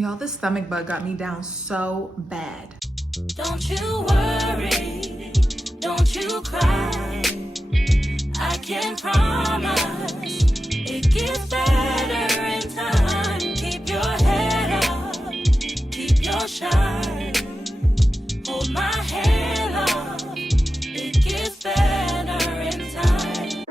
Y'all, this stomach bug got me down so bad. Don't you worry, don't you cry. I can promise it gets better in time. Keep your head up, keep your shine. Hold my hand up, it gets better in time.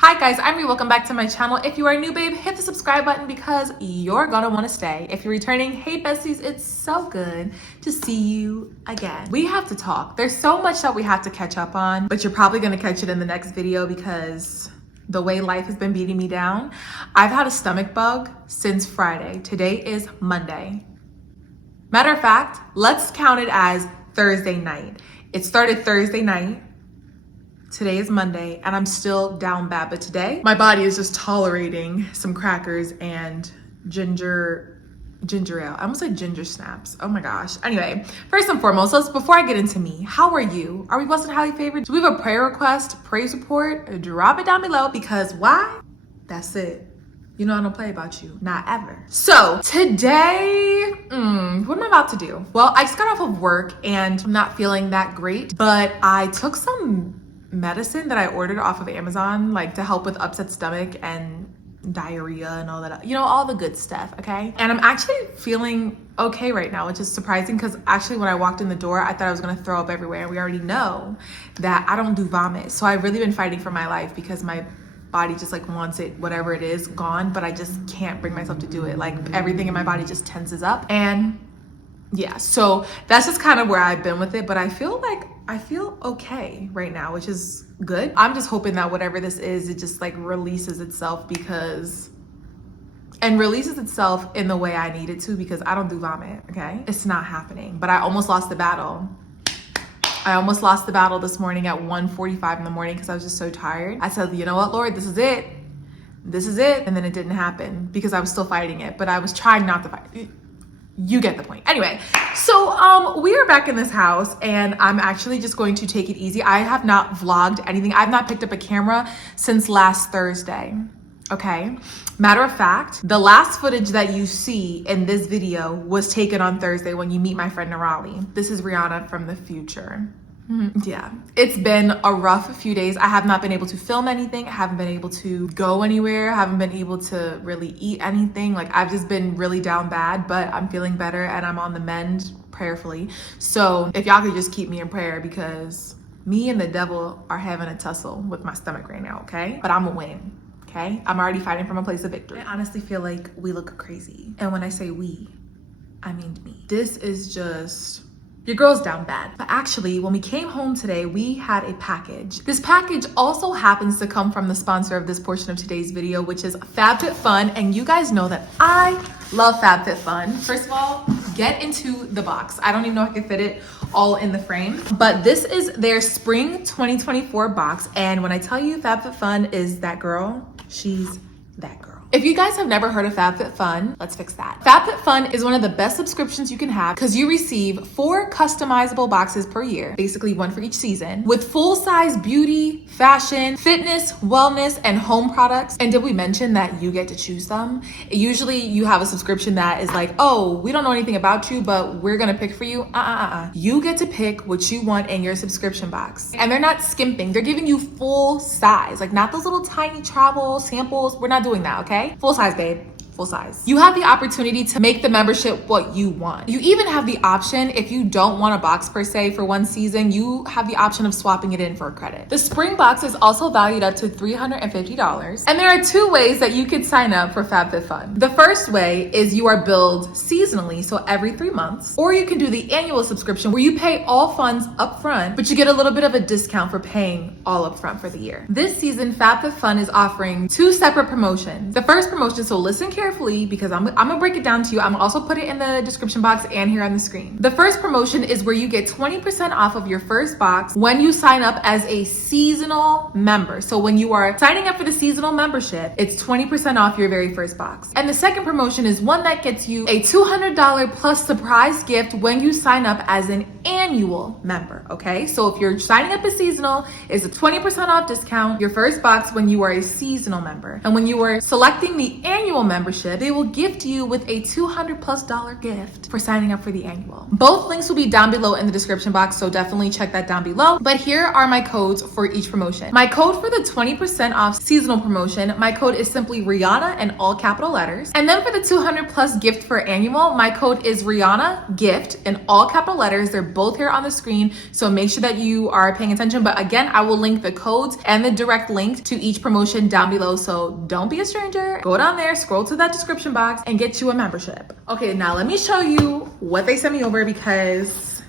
Hi guys, I'm Ree. Welcome back to my channel. If you are new, babe, hit the subscribe button because you're gonna want to stay. If you're returning, hey besties, it's so good to see you again. We have to talk. There's so much that we have to catch up on, but you're probably gonna catch it in the next video because the way life has been beating me down. I've had a stomach bug since Friday. Today is Monday. Matter of fact, let's count it as Thursday night. It started Thursday night. Today is Monday and I'm still down bad, but today my body is just tolerating some crackers and ginger ale. I almost said ginger snaps. Oh my gosh. Anyway, first and foremost, before I get into me, how are you? Are we blessed and highly favored? Do we have a prayer request, praise report? Drop it down below because why? That's it. You know I don't play about you, not ever. So today, what am I about to do? Well, I just got off of work and I'm not feeling that great, but I took some medicine that I ordered off of Amazon, like to help with upset stomach and diarrhea and all that, you know, all the good stuff, okay? And I'm actually feeling okay right now, which is surprising because actually when I walked in the door, I thought I was gonna throw up everywhere. And we already know that I don't do vomit. So I've really been fighting for my life because my body just like wants it, whatever it is, gone, but I just can't bring myself to do it. Like everything in my body just tenses up. And yeah, so that's just kind of where I've been with it, but I feel okay right now, which is good. I'm just hoping that whatever this is, it just like releases itself releases itself in the way I need it to, because I don't do vomit, okay? It's not happening, but I almost lost the battle. I almost lost the battle this morning at 1:45 in the morning because I was just so tired. I said, you know what, Lord, this is it. This is it. And then it didn't happen because I was still fighting it, but I was trying not to fight. You get the point. Anyway, so we are back in this house and I'm actually just going to take it easy. I have not vlogged anything. I've not picked up a camera since last Thursday, okay? Matter of fact, the last footage that you see in this video was taken on Thursday when you meet my friend Nirali. This is Rianna from the future. Yeah, it's been a rough few days. I have not been able to film anything. I haven't been able to go anywhere. I haven't been able to really eat anything. Like I've just been really down bad, but I'm feeling better and I'm on the mend prayerfully. So if y'all could just keep me in prayer because me and the devil are having a tussle with my stomach right now, okay? But I'm gonna win, okay? I'm already fighting from a place of victory. I honestly feel like we look crazy. And when I say we, I mean me. This is just... your girl's down bad. But actually, when we came home today, we had a package. This package also happens to come from the sponsor of this portion of today's video, which is FabFitFun. And you guys know that I love FabFitFun. First of all, get into the box. I don't even know if I can fit it all in the frame, but this is their spring 2024 box. And when I tell you FabFitFun is that girl, she's that girl. If you guys have never heard of FabFitFun, let's fix that. FabFitFun is one of the best subscriptions you can have because you receive 4 customizable boxes per year, basically one for each season, with full-size beauty, fashion, fitness, wellness, and home products. And did we mention that you get to choose them? Usually you have a subscription that is like, oh, we don't know anything about you, but we're gonna pick for you. You get to pick what you want in your subscription box. And they're not skimping. They're giving you full size, like not those little tiny travel samples. We're not doing that, okay? Full size, babe. Full size. You have the opportunity to make the membership what you want. You even have the option, if you don't want a box per se for one season, you have the option of swapping it in for a credit. The spring box is also valued up to $350. And there are 2 ways that you could sign up for FabFitFun. The first way is you are billed seasonally, so every 3 months, or you can do the annual subscription where you pay all funds up front, but you get a little bit of a discount for paying all up front for the year. This season, FabFitFun is offering 2 separate promotions. The first promotion, so listen carefully, carefully because I'm gonna break it down to you. I'm also put it in the description box and here on the screen. The first promotion is where you get 20% off of your first box when you sign up as a seasonal member. So when you are signing up for the seasonal membership, it's 20% off your very first box. And the second promotion is one that gets you a $200 plus surprise gift when you sign up as an annual member, okay? So if you're signing up as seasonal, it's a 20% off discount your first box when you are a seasonal member. And when you are selecting the annual membership, they will gift you with a $200+ gift for signing up for the annual. Both links will be down below in the description box, so definitely check that down below. But here are my codes for each promotion. My code for the 20% off seasonal promotion, my code is simply Rianna in all capital letters. And then for the $200+ gift for annual, my code is RIANNAGIFT in all capital letters. They're both here on the screen, so make sure that you are paying attention. But again, I will link the codes and the direct link to each promotion down below, so don't be a stranger. Go down there, scroll to that description box, and get you a membership. Okay, now let me show you what they sent me over because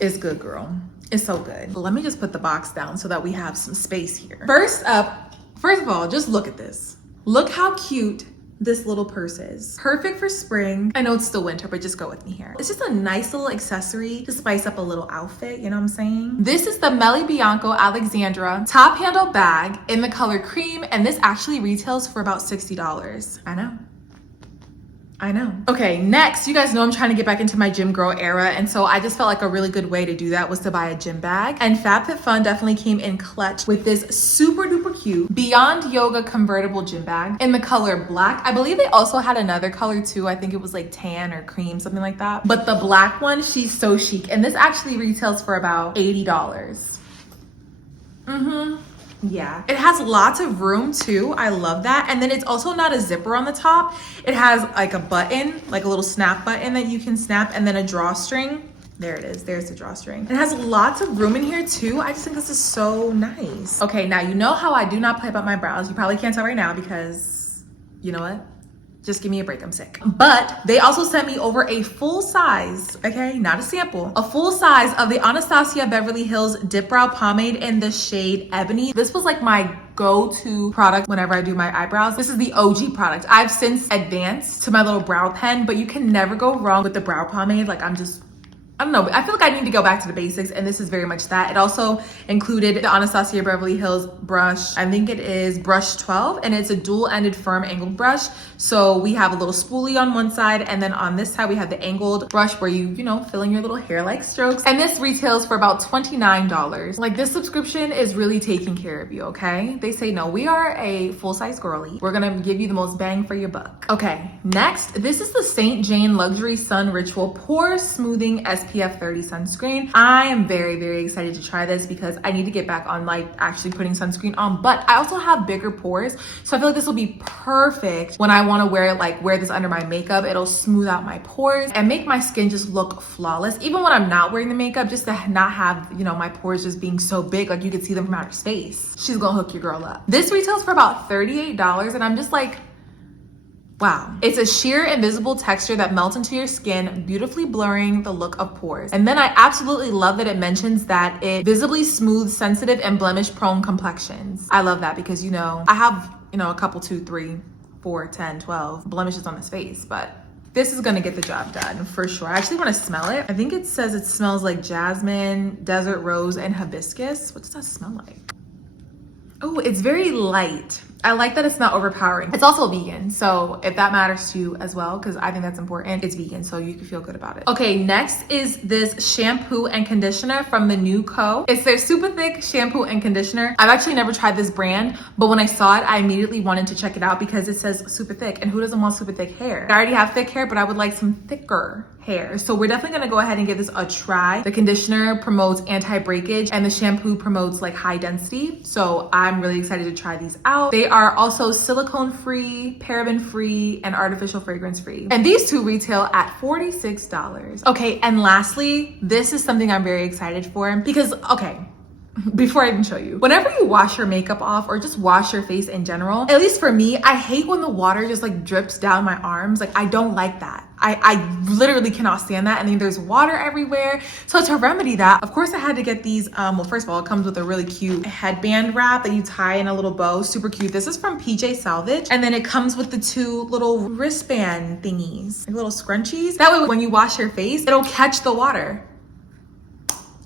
it's good, girl. It's so good. Let me just put the box down so that we have some space here. First of all, just look at this. Look how cute this little purse is. Perfect for spring. I know it's still winter, but just go with me here. It's just a nice little accessory to spice up a little outfit, you know what I'm saying? This is the Melly Bianco Alexandra top handle bag in the color cream, and this actually retails for about $60. I know. Okay, next, you guys know I'm trying to get back into my gym girl era, and so I just felt like a really good way to do that was to buy a gym bag. And FabFitFun definitely came in clutch with this super duper cute Beyond Yoga convertible gym bag in the color black. I believe they also had another color too. I think it was like tan or cream, something like that. But the black one, she's so chic. And this actually retails for about $80. Yeah, it has lots of room too. I love that. And then it's also not a zipper on the top. It has like a button, like a little snap button that you can snap, and then a drawstring. There it is. There's the drawstring. It has lots of room in here too. I just think this is so nice. Okay, now you know how I do not play about my brows. You probably can't tell right now because you know what? Just give me a break, I'm sick. But they also sent me over a full size, okay, not a sample, a full size of the Anastasia Beverly Hills Dip Brow Pomade in the shade Ebony. This was like my go-to product whenever I do my eyebrows. This is the OG product. I've since advanced to my little brow pen, but you can never go wrong with the brow pomade. Like I don't know, I feel like I need to go back to the basics, and this is very much that. It also included the Anastasia Beverly Hills brush. I think it is brush 12, and it's a dual-ended firm angled brush. So we have a little spoolie on one side, and then on this side we have the angled brush where you know, fill in your little hair-like strokes. And this retails for about $29. Like, this subscription is really taking care of you, okay? They say, no, we are a full-size girly. We're gonna give you the most bang for your buck. Okay, next, this is the St. Jane Luxury Sun Ritual Pore Smoothing SPF 30 sunscreen. I am very, very excited to try this because I need to get back on like actually putting sunscreen on, but I also have bigger pores. So I feel like this will be perfect when I want to wear this under my makeup. It'll smooth out my pores and make my skin just look flawless. Even when I'm not wearing the makeup, just to not have, you know, my pores just being so big, like you could see them from outer space. She's gonna hook your girl up. This retails for about $38, and I'm just like, wow. It's a sheer invisible texture that melts into your skin, beautifully blurring the look of pores. And then I absolutely love that it mentions that it visibly smooths sensitive and blemish prone complexions. I love that because, you know, I have, you know, a couple, 2, 3, 4, 10, 12 blemishes on this face, but this is gonna get the job done for sure. I actually wanna smell it. I think it says it smells like jasmine, desert rose, and hibiscus. What does that smell like? Oh, it's very light. I like that it's not overpowering. It's also vegan, so if that matters to you as well, because I think that's important, it's vegan, so you can feel good about it. Okay, next is this shampoo and conditioner from the New Co. It's their super thick shampoo and conditioner. I've actually never tried this brand, but when I saw it, I immediately wanted to check it out because it says super thick, and who doesn't want super thick hair? I already have thick hair, but I would like some thicker hair. So we're definitely gonna go ahead and give this a try. The conditioner promotes anti-breakage and the shampoo promotes like high density. So I'm really excited to try these out. They are also silicone free, paraben free, and artificial fragrance free. And these two retail at $46. Okay, and lastly, this is something I'm very excited for because, okay, before I even show you, whenever you wash your makeup off or just wash your face in general, at least for me, I hate when the water just like drips down my arms. Like, I don't like that. I literally cannot stand that. And then there's water everywhere. So to remedy that, of course I had to get these, well, first of all, it comes with a really cute headband wrap that you tie in a little bow, super cute. This is from PJ Salvage. And then it comes with the 2 little wristband thingies, like little scrunchies. That way when you wash your face, it'll catch the water.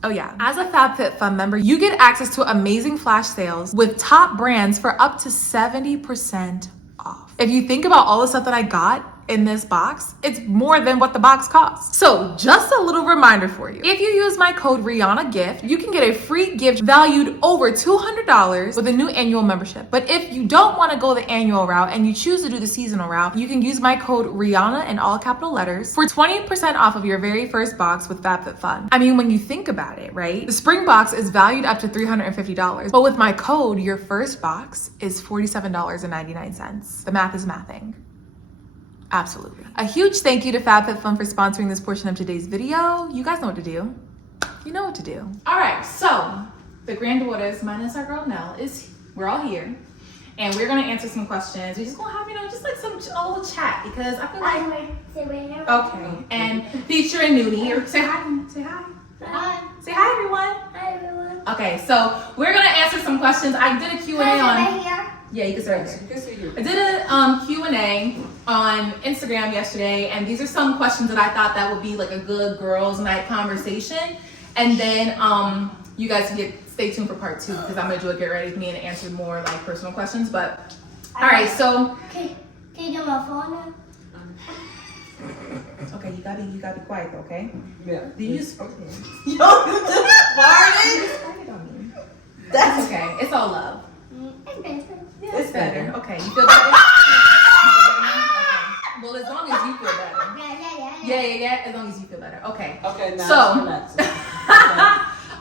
Oh yeah. As a FabFitFun member, you get access to amazing flash sales with top brands for up to 70% off. If you think about all the stuff that I got in this box, it's more than what the box costs. So just a little reminder for you. If you use my code RIANNAGIFT, you can get a free gift valued over $200 with a new annual membership. But if you don't want to go the annual route and you choose to do the seasonal route, you can use my code RIANNA in all capital letters for 20% off of your very first box with FabFitFun. I mean, when you think about it, right? The spring box is valued up to $350, but with my code, your first box is $47.99. The math is mathing. Absolutely. A huge thank you to FabFitFun for sponsoring this portion of today's video. You guys know what to do. You know what to do. All right, so the granddaughters, minus our girl Nell, we're all here. And we're gonna answer some questions. We're just gonna have, just like a little chat because I feel like, okay. And featuring Nudie, say hi. Hi. Say hi, everyone. Hi, everyone. Okay, so we're gonna answer some questions. I did a Q&A on. Right here. Yeah, you can sit right there. I did a Q&A on Instagram yesterday, and these are some questions that I thought that would be like a good girls' night conversation. And then you guys can stay tuned for part 2 because I'm gonna do a get ready with me and answer more like personal questions. But all right, so Can you do my phone now? okay, you gotta be quiet, though, okay? Yeah. Do you just okay? Yo, you just farted? That's okay. It's all love. Yeah, it's better. Okay, you feel better? Okay. Well, as long as you feel better. Yeah. As long as you feel better. Okay. Okay, now So, relax.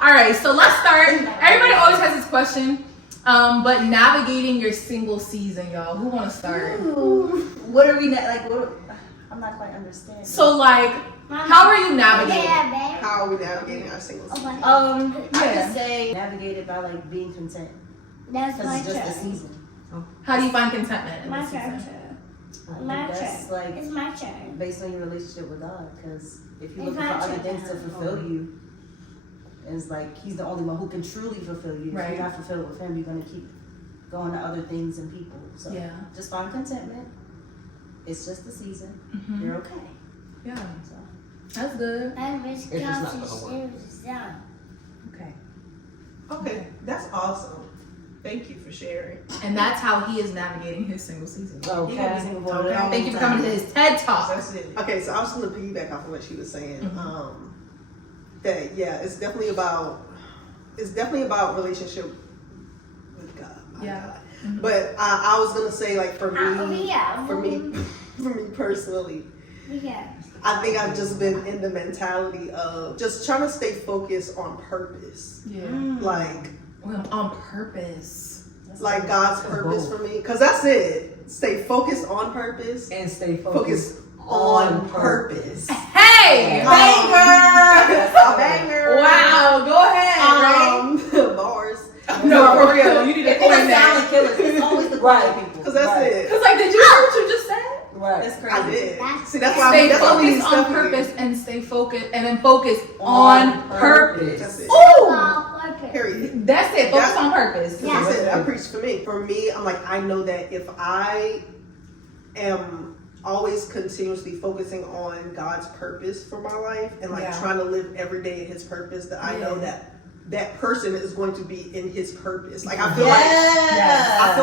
all right. So let's start. Everybody always has this question, but navigating your single season, y'all. Who want to start? What are we like? I'm not quite understanding. So, like, how are you navigating? How are we navigating our singles? I Yeah. could say navigate it by like being content That's because my it's just a turn. season. How do you find contentment in My this turn. season? My That's turn. like It's my turn. based on your relationship with God. Because if you're It's looking for my other turn. things to fulfill you, it's like He's the only one who can truly fulfill you. If Right. you're not fulfilled with Him, you're gonna keep going to other things and people. So Yeah. just find contentment. It's just a season. Mhm. You're okay. Yeah, So. that's good. I'm just If it's not going to gonna choose down. Okay. Okay, that's awesome. Thank you for sharing. And that's how he is navigating his single season. Okay. Okay. Thank you for coming to his TED Talk. That's it. Okay, so I was gonna piggyback off of what she was saying. That it's definitely about relationship with God. My Yeah. God. But I was gonna say, like, for me Yeah. personally, Yeah. I think I've just been in the mentality of just trying to stay focused on purpose. Yeah. Like On purpose. like God's purpose for me. Because that's it. Stay focused on purpose. And stay Focus on purpose. Hey! Banger! Wow, go ahead, Bars. No, for real. You need to It's coin the silent that. killers. It's always the quiet people. Because that's it. Cause like, did you hear what you just said? Right. That's crazy. I did. See, that's why Stay that's why we need focused on stuff purpose here. and stay focused, and then focus on purpose. That's it. Ooh, Period. that's it. Focus on purpose. That's it. I preach for me. For me, I'm like, I know that if I am always continuously focusing on God's purpose for my life and like trying to live every day in His purpose, that I know that that person is going to be in His purpose. Like I feel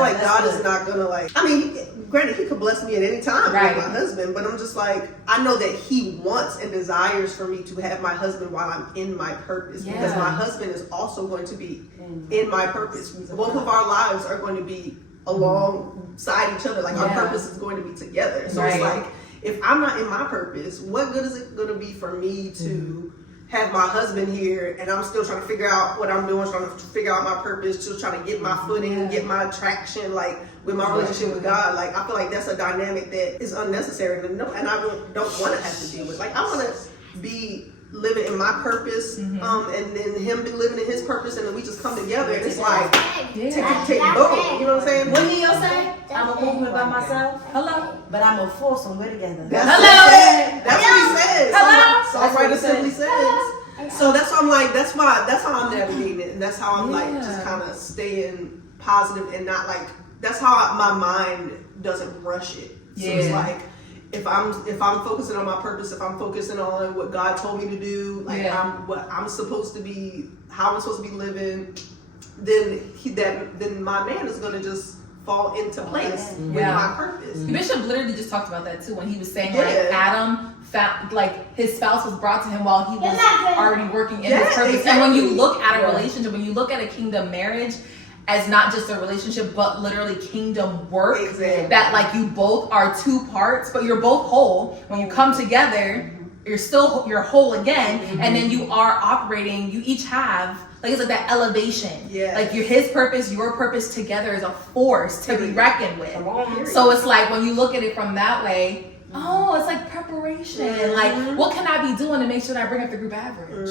like God is not gonna like. I mean, granted, He could bless me at any time with my husband, but I'm just like, I know that He wants and desires for me to have my husband while I'm in my purpose, because my husband is also going to be in my purpose. Both of our lives are going to be alongside each other. Like our purpose is going to be together. So it's like, if I'm not in my purpose, what good is it going to be for me to have my husband here and I'm still trying to figure out what I'm doing, trying to figure out my purpose, still trying to get my footing, get my traction, like with my relationship with God. Like I feel like that's a dynamic that is unnecessary and I don't want to have to deal with. Like I want to be living in my purpose, and then him living in his purpose, and then we just come together, and it's like take boom. You know what I'm saying? What do you say? I'm a movement by myself. Hello. But I'm a force when we're together. That's what he says. Hello. Songwriter simply says. So that's why I'm like, that's how I'm navigating it, and that's how I'm like just kind of staying positive and not like. That's how my mind doesn't rush it. So it's like if I'm focusing on my purpose, if I'm focusing on what God told me to do, like what I'm supposed to be, how I'm supposed to be living, then my man is gonna just fall into place with my purpose. Bishop literally just talked about that too when he was saying like Adam found like his spouse was brought to him while he was already working in his purpose. Exactly. And when you look at a relationship, when you look at a kingdom marriage as not just a relationship but literally kingdom work, that like you both are two parts but you're both whole. When you come together, you're whole again, and then you are operating, you each have like it's like that elevation. Like his purpose, your purpose together is a force to be reckoned with. So it's like when you look at it from that way, it's like preparation. Like what can I be doing to make sure that I bring up the group average?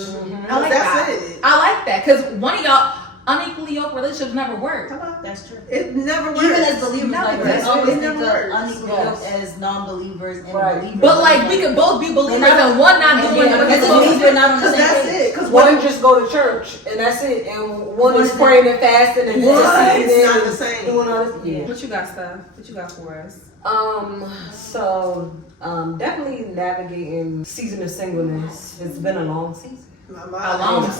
I like that. I like that because one of y'all unequally yoked relationships never work. That's true. It never works. Even as believers, like we always think of works. unequally yoked as non-believers and believers. But like we could both be believers and one not doing it because we're not on the same that's page. it. Because one just go to church and that's it, and one is praying and fasting and it's not the same. doing all this. What you got, Steph? What you got for us? So definitely navigating season of singleness. It's been a long season. A long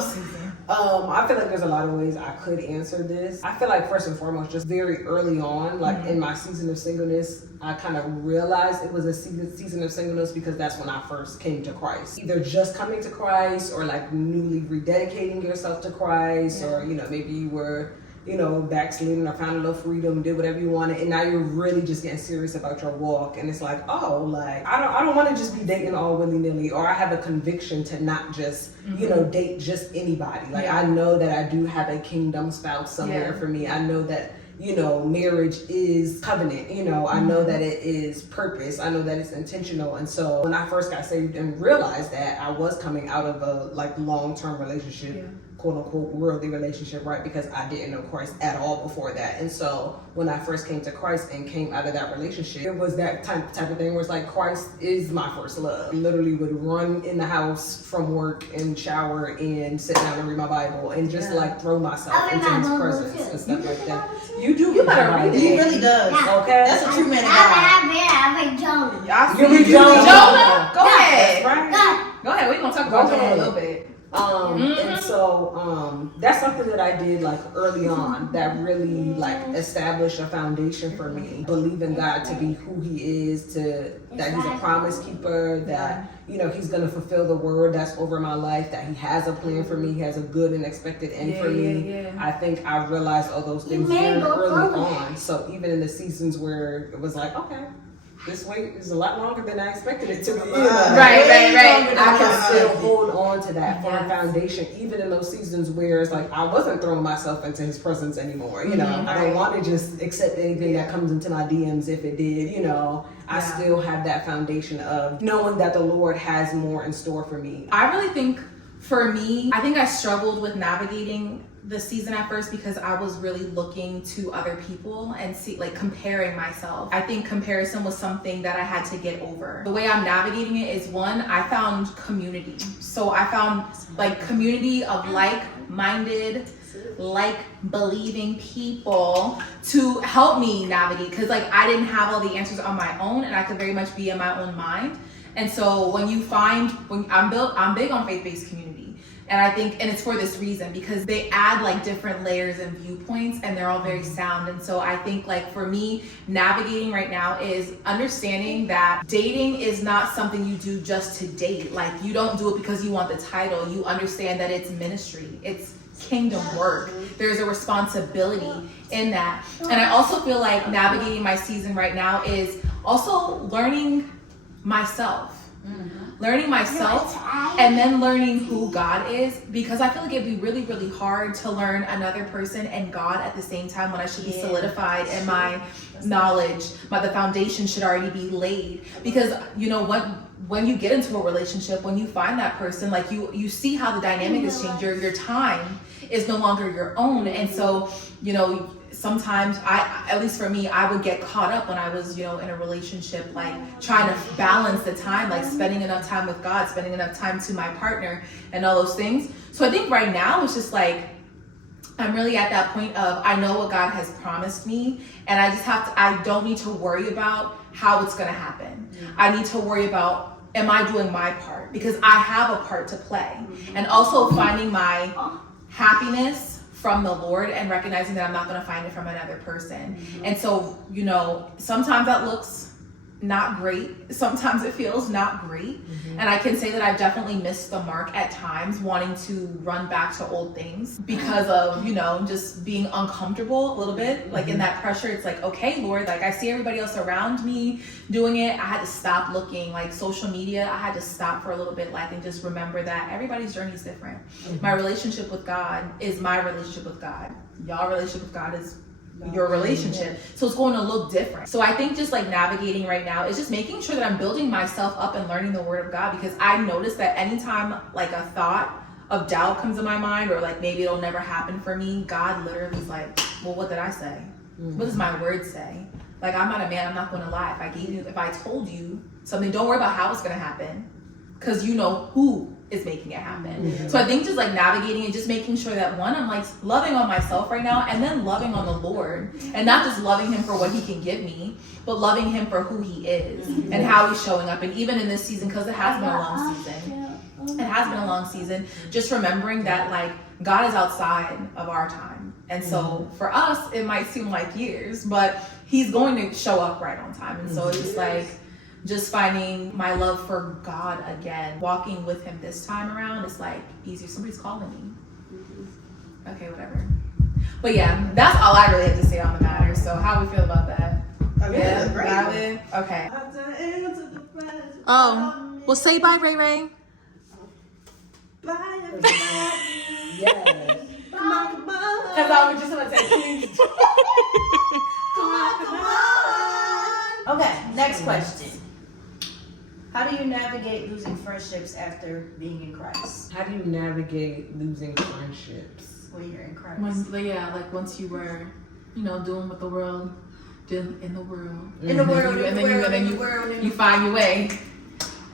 season. I feel like there's a lot of ways I could answer this. I feel like first and foremost, just very early on, like in my season of singleness, I kind of realized it was a season of singleness because that's when I first came to Christ. Either just coming to Christ or like newly rededicating yourself to Christ, or maybe you were backsliding or found a little freedom, did whatever you wanted, and now you're really just getting serious about your walk. And it's like, I don't want to just be dating all willy-nilly, or I have a conviction to not just, date just anybody. Like I know that I do have a kingdom spouse somewhere for me. I know that, marriage is covenant, I know that it is purpose. I know that it's intentional. And so when I first got saved and realized that I was coming out of a like long-term relationship, quote unquote worldly relationship, right? Because I didn't know Christ at all before that. And so when I first came to Christ and came out of that relationship, it was that type of thing where it's like Christ is my first love. I literally would run in the house from work and shower and sit down and read my Bible and just like throw myself into his presence and stuff like that. You better read it. He really does. Okay. That's a true man of God. I read Jonah. You read Jonah? Go ahead. Right. Go ahead. We're gonna talk about Jonah a little bit. And so that's something that I did like early on that really like established a foundation for me, believing God to be who he is, that he's a promise keeper, that he's going to fulfill the word that's over my life, that he has a plan for me, he has a good and expected end for me. I think I realized all those things very early on. So even in the seasons where it was like, okay, this wait is a lot longer than I expected it to be. Right. I can still hold on to that firm foundation, even in those seasons where it's like I wasn't throwing myself into his presence anymore. I don't want to just accept anything that comes into my DMs if it did. I still have that foundation of knowing that the Lord has more in store for me. I really think for me, I think I struggled with navigating the season at first because I was really looking to other people and comparing myself. I think comparison was something that I had to get over. The way I'm navigating it is, one, I found community. So I found community of like-minded, believing people to help me navigate, because I didn't have all the answers on my own and I could very much be in my own mind. And so when I'm big on faith-based community. And I think, and it's for this reason, because they add different layers and viewpoints and they're all very sound. And so I think for me, navigating right now is understanding that dating is not something you do just to date. You don't do it because you want the title. You understand that it's ministry. It's kingdom work. There's a responsibility in that. And I also feel like navigating my season right now is also learning myself. Learning myself and then learning who God is, because I feel like it'd be really, really hard to learn another person and God at the same time when I should be solidified in my knowledge. The foundation should already be laid, because when you get into a relationship, when you find that person, like you see how the dynamic has changed. Your time is no longer your own. And so, you know, sometimes at least for me, I would get caught up when I was, you know, in a relationship, like trying to balance the time, like spending enough time with God, spending enough time to my partner and all those things. So I think right now it's just like, I'm really at that point of, I know what God has promised me, and I just I don't need to worry about how it's going to happen. I need to worry about, am I doing my part? Because I have a part to play. And also finding my happiness from the Lord and recognizing that I'm not going to find it from another person. And so, you know, sometimes that looks not great. Sometimes it feels not great. And I can say that I've definitely missed the mark at times, wanting to run back to old things because of, you know, just being uncomfortable a little bit. Like in that pressure, it's like, okay, Lord, like I see everybody else around me doing it. I had to stop looking. Like social media, I had to stop for a little bit, like, and just remember that everybody's journey is different. My relationship with God is my relationship with God. Y'all relationship with God is your relationship. So it's going to look different. So I think just like navigating right now is just making sure that I'm building myself up and learning the word of God, because I notice that anytime like a thought of doubt comes to my mind, or like maybe it'll never happen for me, God literally is like, well, what did I say? What does my word say? Like, I'm not a man, I'm not going to lie. If I told you something, don't worry about how it's going to happen, because you know who is making it happen. So I think just like navigating and just making sure that one, I'm like loving on myself right now, and then loving on the Lord, and not just loving him for what he can give me, but loving him for who he is and how he's showing up. And even in this season, because it has been a long season, just remembering that like God is outside of our time. And so for us, it might seem like years, but he's going to show up right on time. And so it's just like, just finding my love for God again, walking with him this time around is like easier. Somebody's calling me. Okay, whatever. But yeah, that's all I really have to say on the matter. So how we feel about that? Yeah, great. Valid? Okay. Oh, well, say bye, Ray Ray. Bye, everybody. Yes. Come on, come on. Because I was just going to say, please. Come on. Okay, next question. How do you navigate losing friendships after being in Christ? How do you navigate losing friendships When you're in Christ. Like once you were, you know, doing what the world did in the world. And You find your way.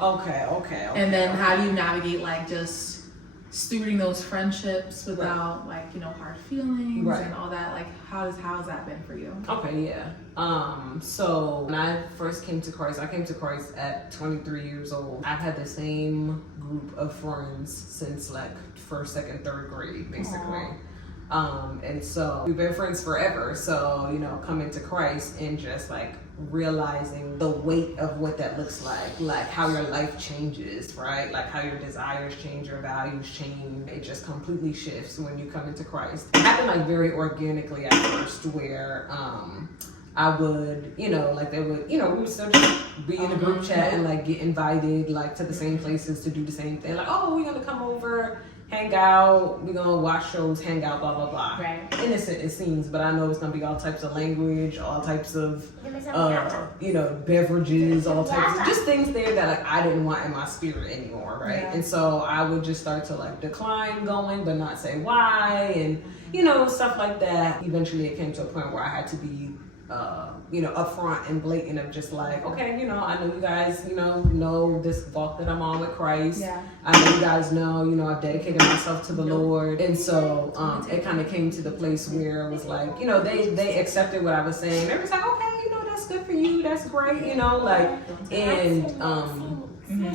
Okay. And then how do you navigate like just stewarding those friendships without like, you know, hard feelings and all that? Like how has that been for you? Okay, yeah. So when I first came to Christ, I came to Christ at 23 years old. I've had the same group of friends since like first, second, third grade, basically. And so we've been friends forever. So, you know, coming to Christ and just like realizing the weight of what that looks like how your life changes, right? Like how your desires change, your values change. It just completely shifts when you come into Christ. It happened like very organically at first, where I would, you know, like they would, you know, we would still just be in a group chat and like get invited like to the same places to do the same thing. Like, oh, we're gonna come over, hang out, we're gonna watch shows, hang out, blah, blah, blah. Right. Innocent it seems, but I know it's gonna be all types of language, all types of, you know, beverages, all types of, just things there that like I didn't want in my spirit anymore, right? Yeah. And so I would just start to like decline going, but not say why, and, you know, stuff like that. Eventually it came to a point where I had to be you know, upfront and blatant of just like, okay, you know, I know you guys, you know this walk that I'm on with Christ. Yeah. I know you guys know, you know, I've dedicated myself to the Lord. And so it kind of came to the place where it was like, you know, they accepted what I was saying. They was like, okay, you know, that's good for you, that's great, you know, like, and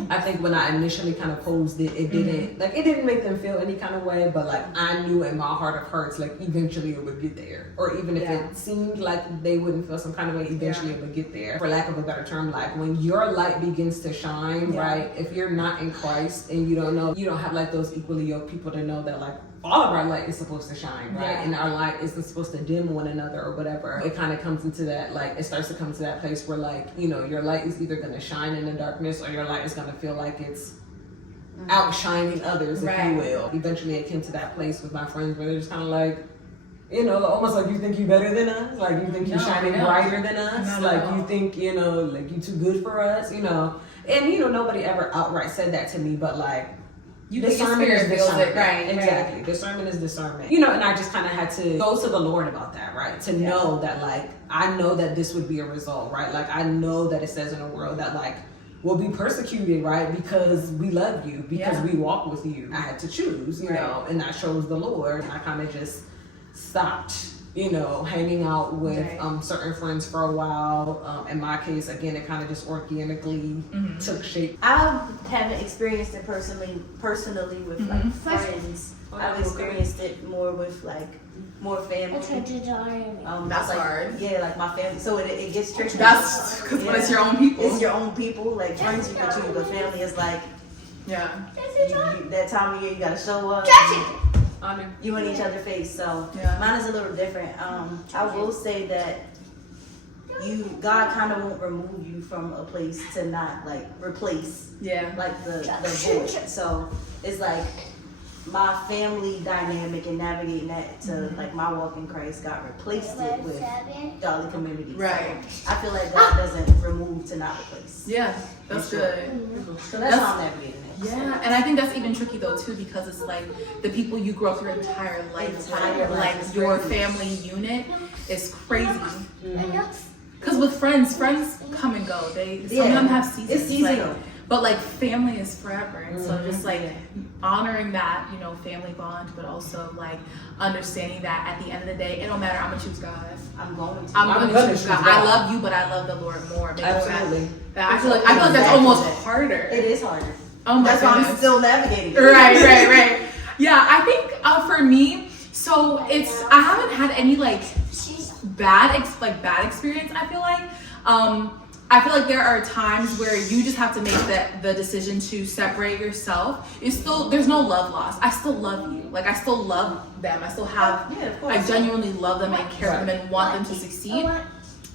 I think when I initially kind of posed it, it didn't make them feel any kind of way, but like I knew in my heart of hearts, like eventually it would get there. Or even if it seemed like they wouldn't feel some kind of way, eventually it would get there. For lack of a better term, like when your light begins to shine, right? If you're not in Christ and you don't have like those equally yoked people to know that like all of our light is supposed to shine, right? And our light isn't supposed to dim one another or whatever. It kind of comes into that, like, it starts to come to that place where, like, you know, your light is either going to shine in the darkness or your light is going to feel like it's outshining others, if you will. Eventually it came to that place with my friends where they're just kind of like, you know, almost like you think you're better than us, like you think you're shining brighter than us, like you think, you know, like you too good for us, you know. And you know, nobody ever outright said that to me, but like, You think your spirit feels it, right? Exactly. Discernment is discernment. You know, and I just kind of had to go to the Lord about that, right? To know that, like, I know that this would be a result, right? Like, I know that it says in the world that, like, we'll be persecuted, right? Because we love you, because we walk with you. I had to choose, you know, and I chose the Lord. I kind of just stopped, you know, hanging out with certain friends for a while. In my case, again, it kind of just organically took shape. I haven't experienced it personally with like friends. I've experienced it more with like more family. That's like, hard. Yeah, like my family. So it gets tricky. That's because when it's your own people. It's your own people. Like friends with you, but family is like that time of year you gotta show up. Honor. You in each other's face. So mine is a little different. I will say that God kind of won't remove you from a place to not like replace like the void. So it's like my family dynamic and navigating that to like my walk in Christ, God replaced it with godly community. Right. So I feel like God doesn't remove to not replace. Yeah, that's good. So that's how I'm navigating it. Yeah, and I think that's even tricky though too, because it's like the people you grew up your entire life with, like your family unit is crazy. Because with friends come and go. Some of them have seasons. It's seasonal. Like, but like family is forever, and so just like honoring that, you know, family bond, but also like understanding that at the end of the day, it don't matter. I'm gonna choose God. I'm going to choose God. I love you, but I love the Lord more. Absolutely. I feel like that's almost harder. It is harder. Oh my That's why I'm still navigating it. Right. Yeah, I think for me, so I haven't had any like bad experience. I feel like there are times where you just have to make the decision to separate yourself. There's no love lost. I still love you. Like I still love them. I still have. I genuinely love them and care for them and want them to succeed.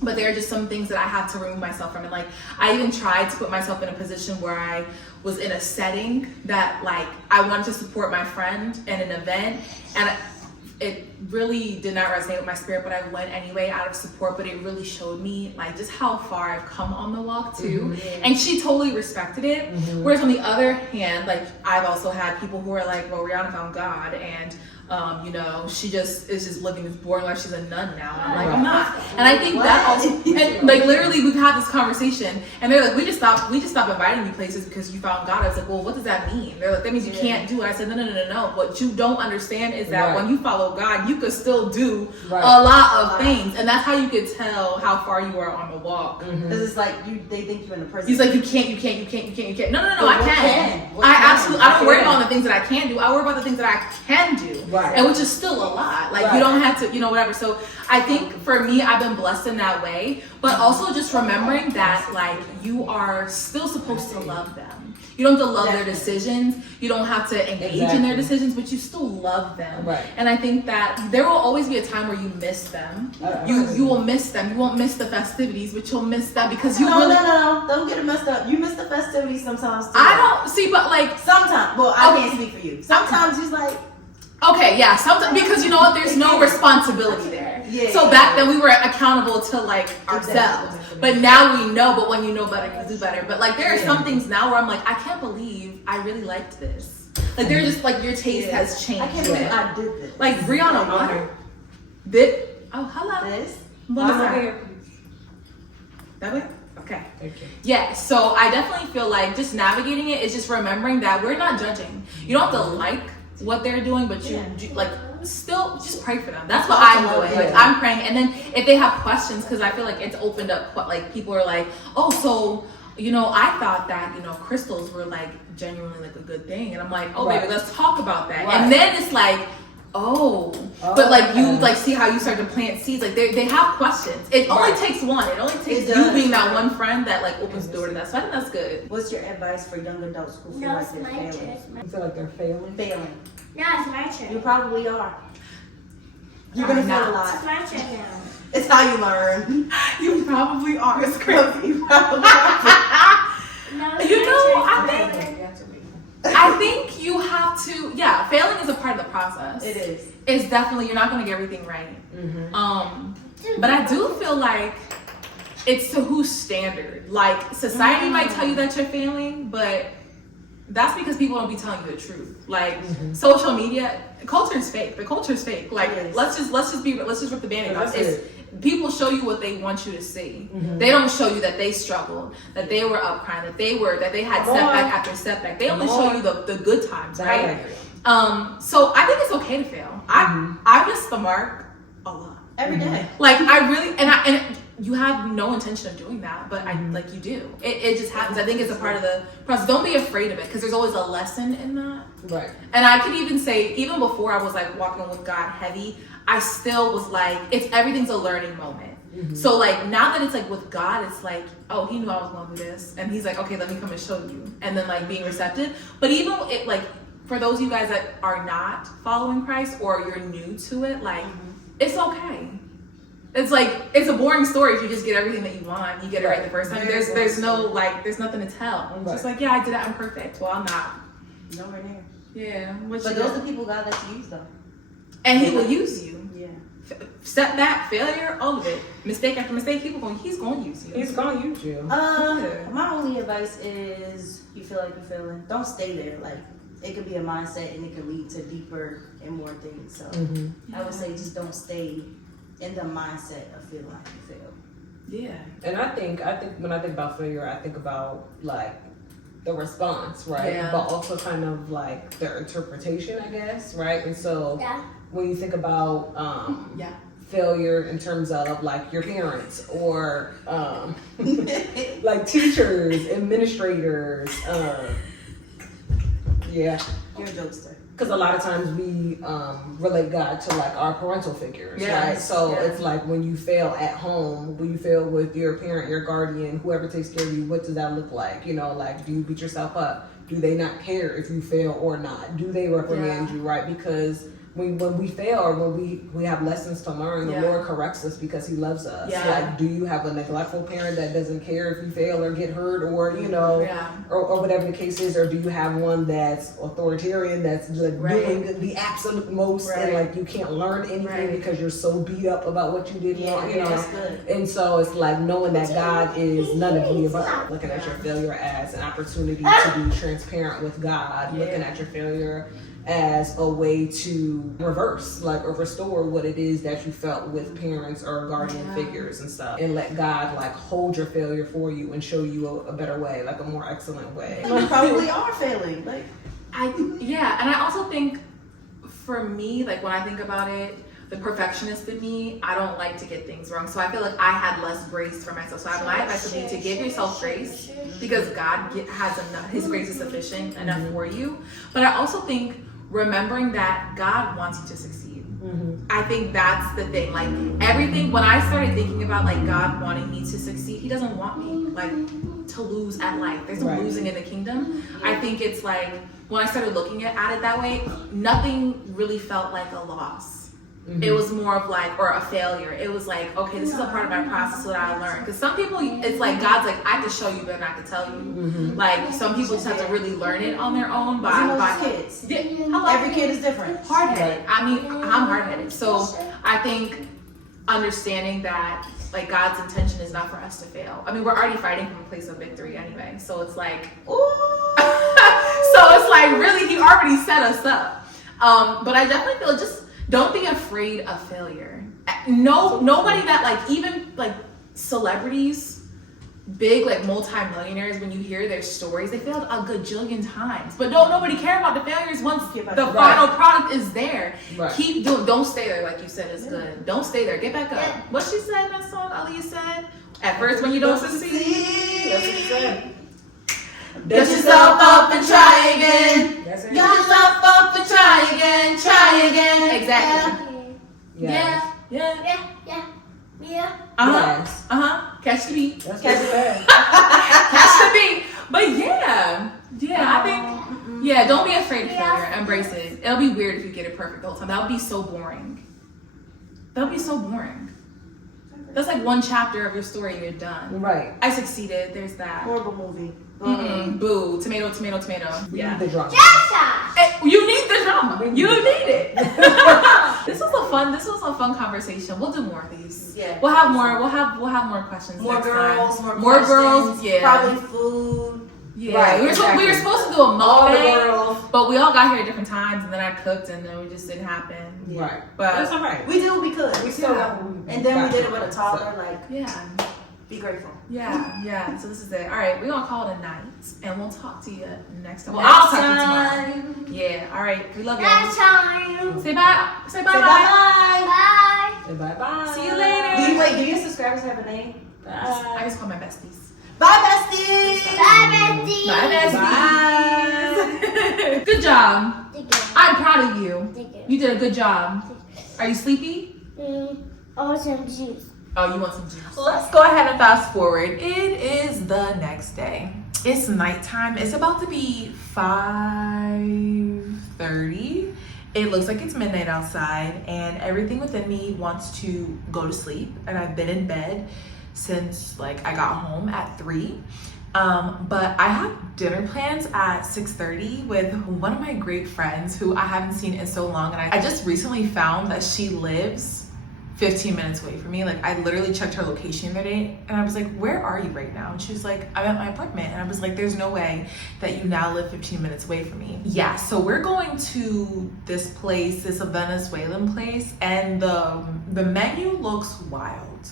But there are just some things that I have to remove myself from. And like, I even tried to put myself in a position where I was in a setting that like, I wanted to support my friend in an event. And it really did not resonate with my spirit, but I went anyway out of support. But it really showed me like just how far I've come on the walk too. And she totally respected it. Whereas on the other hand, like I've also had people who are like, well, Rianna found God and you know, she is just living this boring life. She's a nun now. And I'm like, I'm not. And I think that also, and like literally we've had this conversation and they're like, we just stopped inviting you places because you found God. I was like, well, what does that mean? They're like, that means you can't do it. I said, no. What you don't understand is that when you follow God, you could still do a lot of things. And that's how you could tell how far you are on the walk. Because it's like they think you're in a prison. He's like, you can't. No, I can. I don't worry about the things that I can't do. I worry about the things that I can do. And which is still a lot. Like you don't have to, you know, whatever. So I think for me, I've been blessed in that way, but also just remembering that like you are still supposed to love them. You don't have to love their decisions. You don't have to engage in their decisions, but you still love them. And I think that there will always be a time where you miss them. You will miss them. You won't miss the festivities, but you'll miss them because you No. Don't get it messed up. You miss the festivities sometimes too. I don't see, but like sometimes. Well, I can't speak for you. Sometimes it's like. Okay, yeah, sometimes because you know what, there's no responsibility there. So back then we were accountable to like ourselves, but now we know. But when you know better, you do better. But like there are some things now where I'm like, I can't believe I really liked this. Like they're just like your taste has changed. I can't believe I did this. Like Rianna water. Hello. This. That way. Okay. Thank you. Yeah. So I definitely feel like just navigating it is just remembering that we're not judging. You don't have to like what they're doing, but you like still just pray for them. That's what I'm doing. Like I'm praying, and then if they have questions, because I feel like it's opened up. Like people are like, oh, so you know, I thought that, you know, crystals were like genuinely like a good thing, and I'm like, oh baby, let's talk about that. And then it's like, but like you like see how you start to plant seeds. Like they have questions. It only takes one. It only takes you being that one friend that like opens the door to that. So I think that's good. What's your advice for young adults who feel like they're failing? You feel like they're failing? No, it's my turn. You probably are. You're gonna fail a lot. It's my turn now. It's how you learn. You probably are. It's crazy. No, I think you have to, failing is a part of the process. It is. It's definitely, you're not going to get everything right. But I do feel like it's to whose standard. Like, society might tell you that you're failing, but that's because people don't be telling you the truth. Like, social media, culture is fake. The culture is fake. Like, let's just rip the band-aid off. People show you what they want you to see. They don't show you that they struggled, that they were up crying, that they had setback after setback. They only show you the good times, right? So I think it's okay to fail. I miss the mark a lot. Every day. Like, I really, and you have no intention of doing that, but like you do. It just happens. I think it's a part of the process. Don't be afraid of it, because there's always a lesson in that. Right. And I could even say, even before I was like walking with God heavy, I still was like, everything's a learning moment. So like, now that it's like with God, it's like, oh, he knew I was going to do this, and he's like, okay, let me come and show you, and then like being receptive. But even it, like, for those of you guys that are not following Christ, or you're new to it, like, it's okay. It's like, it's a boring story if you just get everything that you want, you get it right the first time. There's no, like, there's nothing to tell. It's just like, yeah, I did that, I'm perfect. Well, I'm not. Nowhere near. Yeah. But those are the people God lets you use, though. And he will use you. Yeah. Setback, failure, all of it. Mistake after mistake, he's going to use you. He's going to use you. My only advice is, you feel like you're failing, don't stay there. Like, it could be a mindset, and it could lead to deeper and more things. So I would say just don't stay in the mindset of feeling like you failed. Yeah. And I think when I think about failure, I think about like the response, right? Yeah. But also kind of like their interpretation, I guess, right? And so when you think about failure in terms of like your parents, or like teachers, administrators, You're a jokester. because a lot of times we relate God to like our parental figures, right? So it's like when you fail at home, when you fail with your parent, your guardian, whoever takes care of you, what does that look like? You know, like, do you beat yourself up? Do they not care if you fail or not? Do they reprimand you, right? Because when we fail, or when we have lessons to learn, the Lord corrects us because he loves us. Like, do you have a neglectful parent that doesn't care if you fail or get hurt, or, you know, or whatever the case is? Or do you have one that's authoritarian, that's like doing the absolute most, and like you can't learn anything because you're so beat up about what you did wrong, you know? That's good. And so it's like knowing that God is none of the above, looking at your failure as an opportunity to be transparent with God, looking at your failure as a way to reverse, like, or restore what it is that you felt with parents or guardian figures and stuff, and let God like hold your failure for you and show you a better way, like a more excellent way. You probably are failing. Like, and I also think for me, like when I think about it, the perfectionist in me, I don't like to get things wrong. So I feel like I had less grace for myself. So my advice would be to give yourself grace, because God has enough, his grace is sufficient enough for you. But I also think remembering that God wants you to succeed. I think that's the thing. Like, everything, when I started thinking about like God wanting me to succeed, he doesn't want me like to lose at life. There's no losing in the kingdom. I think it's like, when I started looking at it that way, nothing really felt like a loss. It was more of like, or a failure. It was like, okay, this is a part of my process that I learned. Because some people, it's like God's like, I have to show you, but not to tell you. Like, some people just have to really learn it on their own by kids. Every kid is different. Hard-headed. I mean, I'm hard-headed. So I think understanding that like God's intention is not for us to fail. I mean, we're already fighting from a place of victory anyway. So it's like, so it's like, really, he already set us up. But I definitely feel just, don't be afraid of failure. Nobody that like, even like celebrities, big like multi-millionaires, when you hear their stories, they failed a gajillion times. But nobody care about the failures once the final product is there. Keep doing, don't stay there, like you said, is good. Don't stay there, get back up. What she said in that song, Aaliyah said, at first when you don't succeed, that's what she said. Dust yourself up and try again. Dust yourself up and try again, try again. Exactly. Yeah. Catch the beat. That's Catch the beat. But yeah, I think, don't be afraid of failure. Embrace it. It'll be weird if you get it perfect the whole time. That would be so boring. That's like one chapter of your story and you're done. Right. I succeeded. There's that. Horrible movie. Boo. Tomato, tomato, tomato. We need the drama. You need the drama. You need it. This was a fun fun. This was a fun conversation. We'll do more of these. Yeah. We'll have more. We'll have more questions. More next girls. time. More girls. questions, Yeah. Probably food. Yeah. Right, We were exactly. supposed to do a All the mukbang, girls. but we all got here at different times, and then I cooked, and then we just didn't happen. Yeah. Right. But That's all right. We did what we could. We still got what we And then we got. did it with a toddler. So. Like, yeah. be grateful. Yeah. So this is it. All right, we're gonna call it a night, and we'll talk to you next time. Well, I'll talk to you tomorrow. Yeah. All right. We love you. Next time. Say bye. Say bye. Say bye. Bye. Say bye-bye. See you later. Do your subscribers have a name? I just call my besties. Bye, besties. Bye, Bestie. Bye, besties. Bye. Good job. Take care. I'm proud of you. Take care. You did a good job. Are you sleepy? Some juice. Oh, you want some juice? Let's go ahead and fast forward. It is the next day. It's nighttime. It's about to be 5:30. It looks like it's midnight outside, and everything within me wants to go to sleep. And I've been in bed since like I got home at 3. But I have dinner plans at 6:30 with one of my great friends who I haven't seen in so long. And I just recently found that she lives 15 minutes away from me. Like, I literally checked her location the other day, and I was like, where are you right now? And she was like, I'm at my apartment. And I was like, there's no way that you now live 15 minutes away from me. Yeah, so we're going to this place, this Venezuelan place, and the menu looks wild.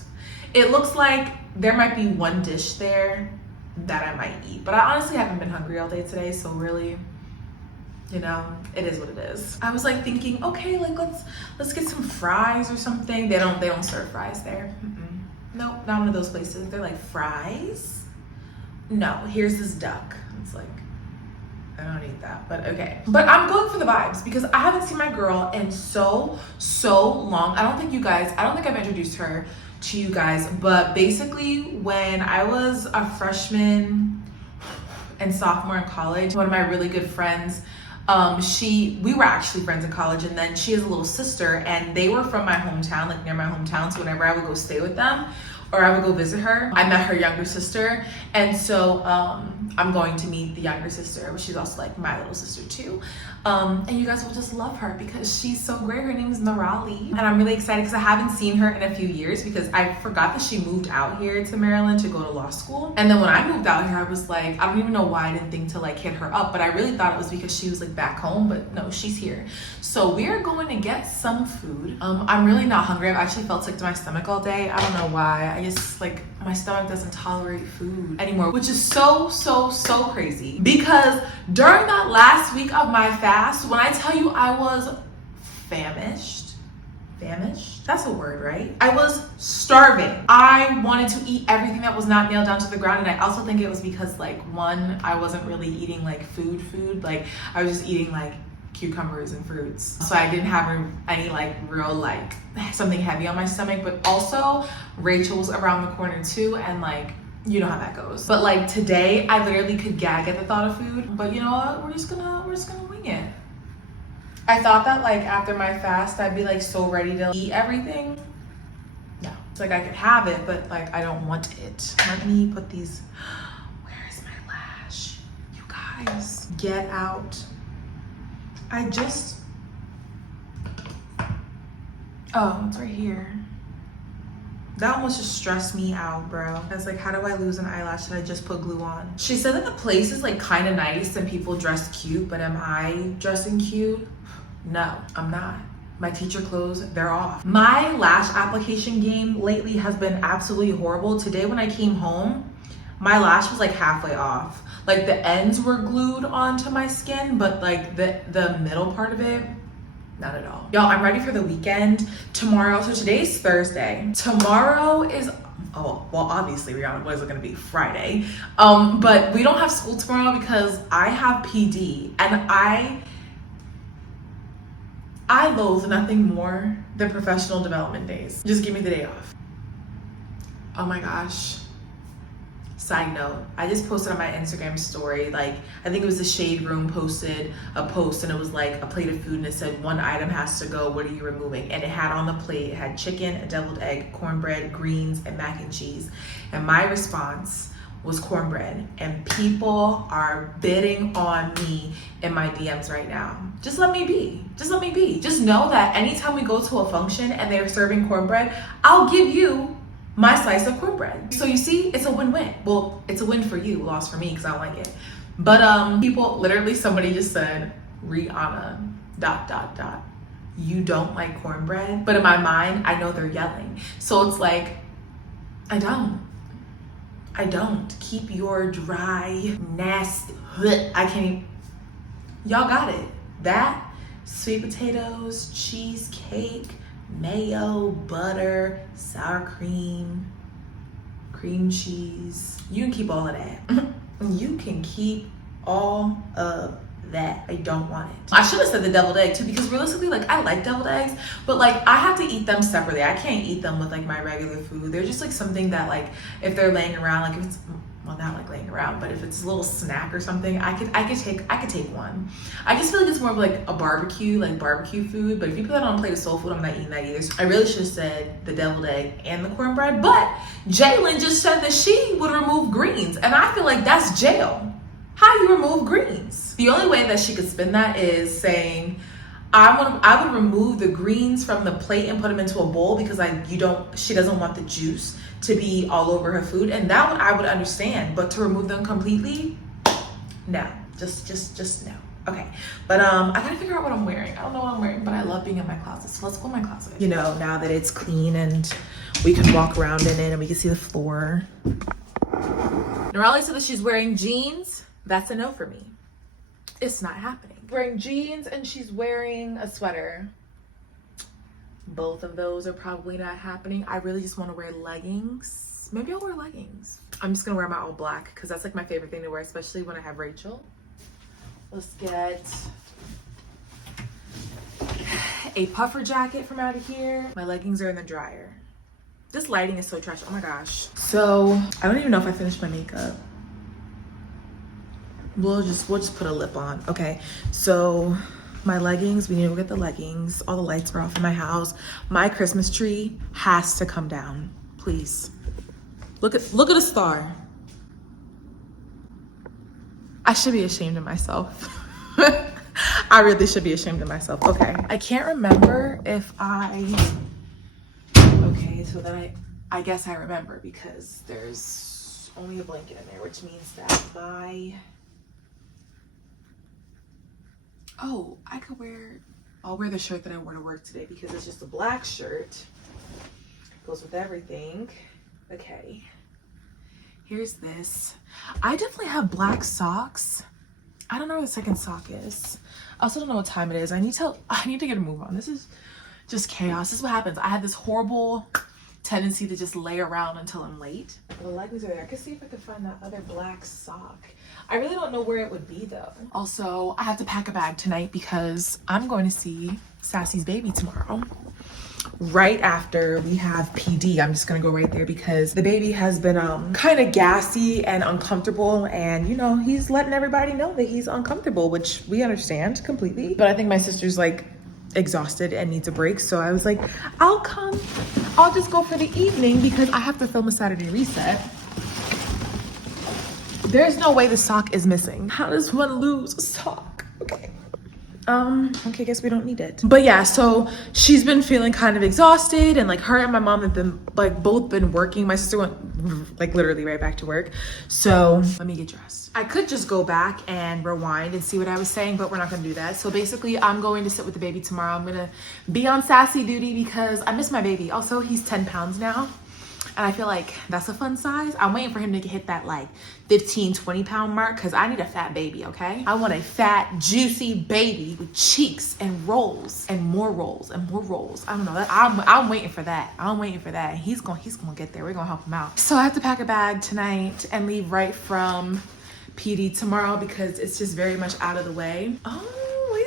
It looks like there might be one dish there that I might eat, but I honestly haven't been hungry all day today, so really, you know, it is what it is. I was like thinking, okay, like let's get some fries or something. They don't serve fries there. Nope, not one of those places. They're like, fries? No, here's this duck. It's like, I don't eat that, but okay. But I'm going for the vibes because I haven't seen my girl in so long. I don't think I've introduced her to you guys, but basically when I was a freshman and sophomore in college, one of my really good friends, we were actually friends in college, and then she has a little sister, and they were from my hometown, like near my hometown. So whenever I would go stay with them or I would go visit her, I met her younger sister. And so I'm going to meet the younger sister, but she's also like my little sister too. And you guys will just love her because she's so great. Her name is Narali, and I'm really excited because I haven't seen her in a few years because I forgot that she moved out here to Maryland to go to law school. And then when I moved out here, I was like, I don't even know why I didn't think to like hit her up, but I really thought it was because she was like back home, but no, she's here. So we are going to get some food. I'm really not hungry. I've actually felt sick to my stomach all day. I don't know why. I just like, my stomach doesn't tolerate food anymore, which is so crazy because during that last week of my fast, when I tell you I was famished, that's a word, right? I was starving. I wanted to eat everything that was not nailed down to the ground, and I also think it was because like, one, I wasn't really eating like food, like I was just eating like cucumbers and fruits, so I didn't have any like real like something heavy on my stomach. But also Rachel's around the corner too, and like, you know how that goes. But like today I literally could gag at the thought of food, but you know what, we're just gonna wing it. I thought that like after my fast I'd be like so ready to eat everything. No, it's like I could have it, but like I don't want it. Let me put these, where is my lash? You guys, get out. Oh, it's right here. That almost just stressed me out, bro. I was like, how do I lose an eyelash that I just put glue on? She said that the place is like kind of nice and people dress cute, but am I dressing cute? No, I'm not. My teacher clothes, they're off. My lash application game lately has been absolutely horrible. Today when I came home, my lash was like halfway off. Like the ends were glued onto my skin, but like the middle part of it, not at all. Y'all, I'm ready for the weekend tomorrow. So today's Thursday. Tomorrow is, oh, well, obviously, Rianna, what is it gonna be? Friday. But we don't have school tomorrow because I have PD, and I loathe nothing more than professional development days. Just give me the day off. Oh my gosh. Side note, I just posted on my Instagram story, like, I think it was the Shade Room posted a post, and it was like a plate of food, and it said one item has to go, what are you removing? And it had on the plate, it had chicken, a deviled egg, cornbread, greens, and mac and cheese. And my response was cornbread, and people are bidding on me in my DMs right now. Just let me be. Just let me be. Just know that anytime we go to a function and they're serving cornbread, I'll give you my slice of cornbread. So you see, it's a win-win. Well, it's a win for you, loss for me because I don't like it. But people, literally somebody just said, Rianna, ... You don't like cornbread? But in my mind, I know they're yelling. So it's like, I don't. Keep your dry, nasty, I can't even. Y'all got it. That, sweet potatoes, cheesecake, mayo, butter, sour cream, cream cheese. You can keep all of that. You can keep all of that. I don't want it. I should have said the deviled egg too, because realistically, like, I like deviled eggs, but like I have to eat them separately. I can't eat them with like my regular food. They're just like something that, like, if they're laying around, like if it's, well, not like laying around, but if it's a little snack or something, I could take one. I just feel like it's more of like a barbecue, like barbecue food. But if you put that on a plate of soul food, I'm not eating that either. So I really should have said the deviled egg and the cornbread. But Jalen just said that she would remove greens, and I feel like that's jail. How do you remove greens? The only way that she could spin that is saying, I would remove the greens from the plate and put them into a bowl because she doesn't want the juice to be all over her food, and that one I would understand. But to remove them completely, no, just no. Okay, but I gotta figure out what I'm wearing. I don't know what I'm wearing, but I love being in my closet, so let's go in my closet. You know, now that it's clean and we can walk around in it and we can see the floor. Norali said that she's wearing jeans. That's a no for me. It's not happening. Wearing jeans and she's wearing a sweater. Both of those are probably not happening. I really just want to wear leggings. Maybe I'll wear leggings. I'm just gonna wear my all black because that's like my favorite thing to wear, especially when I have Rachel. Let's get a puffer jacket from out of here. My leggings are in the dryer. This lighting is so trash. Oh my gosh. So I don't even know if I finished my makeup. We'll just put a lip on. Okay, so my leggings, we need to go get the leggings. All the lights are off in my house. My Christmas tree has to come down, please. Look at a star. I should be ashamed of myself. I really should be ashamed of myself. Okay, I can't remember if okay, so then I guess I remember because there's only a blanket in there, which means that oh, I'll wear the shirt that I wore to work today because it's just a black shirt. Goes with everything. Okay. Here's this. I definitely have black socks. I don't know where the second sock is. I also don't know what time it is. I need to get a move on. This is just chaos. This is what happens. I have this horrible tendency to just lay around until I'm late. The leggings are there. I can see if I can find that other black sock. I really don't know where it would be though. Also, I have to pack a bag tonight because I'm going to see Sassy's baby tomorrow. Right after we have PD, I'm just gonna go right there because the baby has been kind of gassy and uncomfortable, and you know, he's letting everybody know that he's uncomfortable, which we understand completely. But I think my sister's like exhausted and needs a break, so I was like, I'll just go for the evening because I have to film a Saturday reset. There's no way the sock is missing. How does one lose a sock? Okay. Okay, guess we don't need it. But yeah, so she's been feeling kind of exhausted, and like her and my mom have been like both been working. My sister went like literally right back to work. So let me get dressed. I could just go back and rewind and see what I was saying, but we're not gonna do that. So basically I'm going to sit with the baby tomorrow. I'm gonna be on Sassy duty because I miss my baby. Also, he's 10 pounds now. And I feel like that's a fun size. I'm waiting for him to hit that like 15, 20 pound mark because I need a fat baby, okay? I want a fat, juicy baby with cheeks and rolls and more rolls and more rolls. I don't know. I'm waiting for that. I'm waiting for that. He's gonna get there. We're gonna help him out. So I have to pack a bag tonight and leave right from PD tomorrow because it's just very much out of the way. Oh, we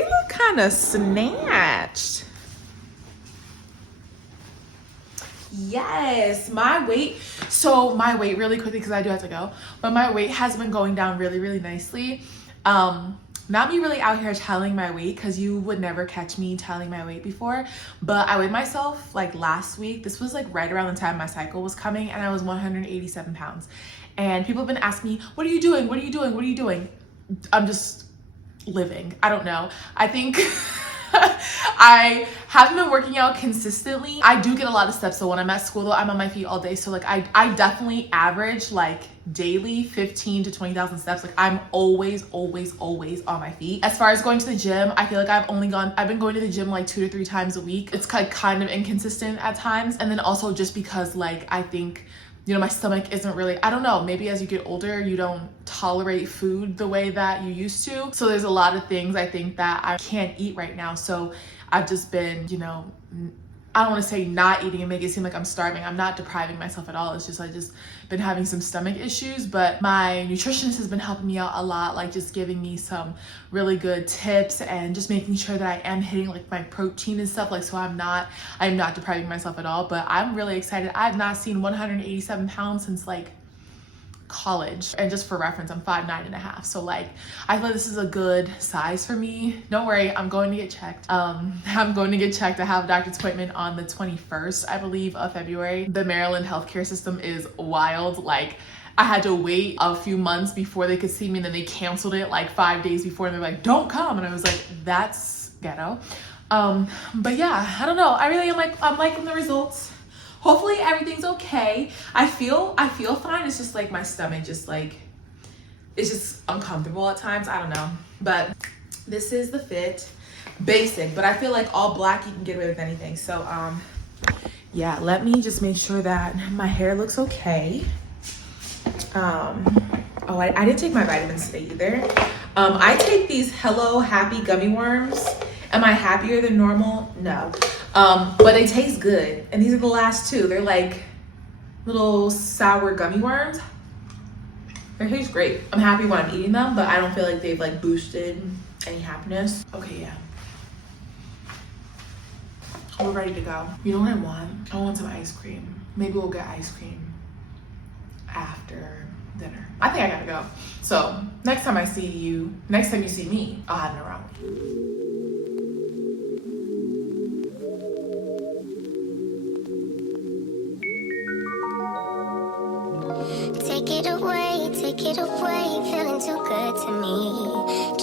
look kind of snatched. Yes, my weight really quickly because I do have to go, but my weight has been going down really nicely. not me really out here telling my weight, because you would never catch me telling my weight before, but I weighed myself like last week. This was like right around the time my cycle was coming, and I was 187 pounds. And people have been asking me, what are you doing? What are you doing? What are you doing? I'm just living. I don't know. I think I haven't been working out consistently. I do get a lot of steps. So when I'm at school though, I'm on my feet all day. So like I definitely average like daily 15 to 20,000 steps. Like I'm always on my feet. As far as going to the gym, I feel like I've been going to the gym like 2 to 3 times a week. It's kind of inconsistent at times. And then also just because like I think, you know, my stomach isn't really, I don't know, maybe as you get older, you don't tolerate food the way that you used to. So there's a lot of things I think that I can't eat right now. So I've just been, you know, I don't want to say not eating and make it seem like I'm starving. I'm not depriving myself at all. It's just I just been having some stomach issues, but my nutritionist has been helping me out a lot, like just giving me some really good tips and just making sure that I am hitting like my protein and stuff, like so I'm not depriving myself at all. But I'm really excited. I've not seen 187 pounds since like college, and just for reference, I'm 5'9.5", so like I feel like this is a good size for me. Don't worry, I'm going to get checked. I'm going to get checked. I have a doctor's appointment on the 21st, I believe, of February. The Maryland healthcare system is wild. Like I had to wait a few months before they could see me, and then they canceled it like 5 days before, and they're like, don't come, and I was like, that's ghetto. But yeah, I don't know, I really am like, I'm liking the results. Hopefully everything's okay. I feel fine. It's just like my stomach just like, it's just uncomfortable at times. I don't know. But this is the fit. Basic, but I feel like all black, you can get away with anything. So yeah, let me just make sure that my hair looks okay. Oh, I didn't take my vitamins today either. I take these Hello Happy gummy worms. Am I happier than normal? No. But they taste good. And these are the last 2. They're like little sour gummy worms. They taste great. I'm happy when I'm eating them, but I don't feel like they've like boosted any happiness. Okay, yeah. We're ready to go. You know what I want? I want some ice cream. Maybe we'll get ice cream after dinner. I think I gotta go. So next time you see me, I'll have an around. Take it away, feeling too good to me.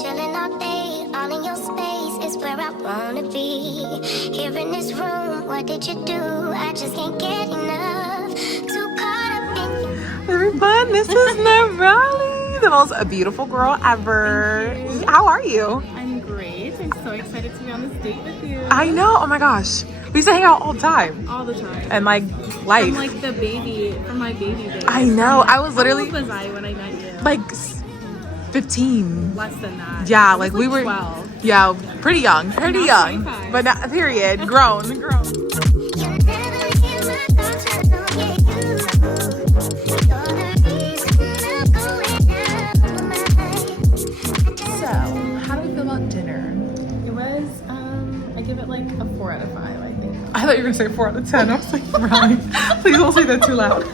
Chilling all day, all in your space is where I wanna be. Here in this room, what did you do? I just can't get enough. Too caught up in you. Everyone, this is Nirali, the most beautiful girl ever. How are you? I'm great. I'm so excited to be on this date with you. I know. Oh my gosh. We used to hang out all the time. All the time. And like life. From like from my baby days. I know. I was literally. How old was I when I met you? Like 15. Less than that. Yeah, like we were 12. Yeah, pretty young. Pretty young. 25. But not, period. Grown. You never hear my thoughts, I know, yeah, you know. You're the reason I'm going out of my mind. So, how do we feel about dinner? It was, I give it like a 4 out of 5, I think. I thought you were gonna say 4 out of 10. I was like, Riley, please don't say that too loud.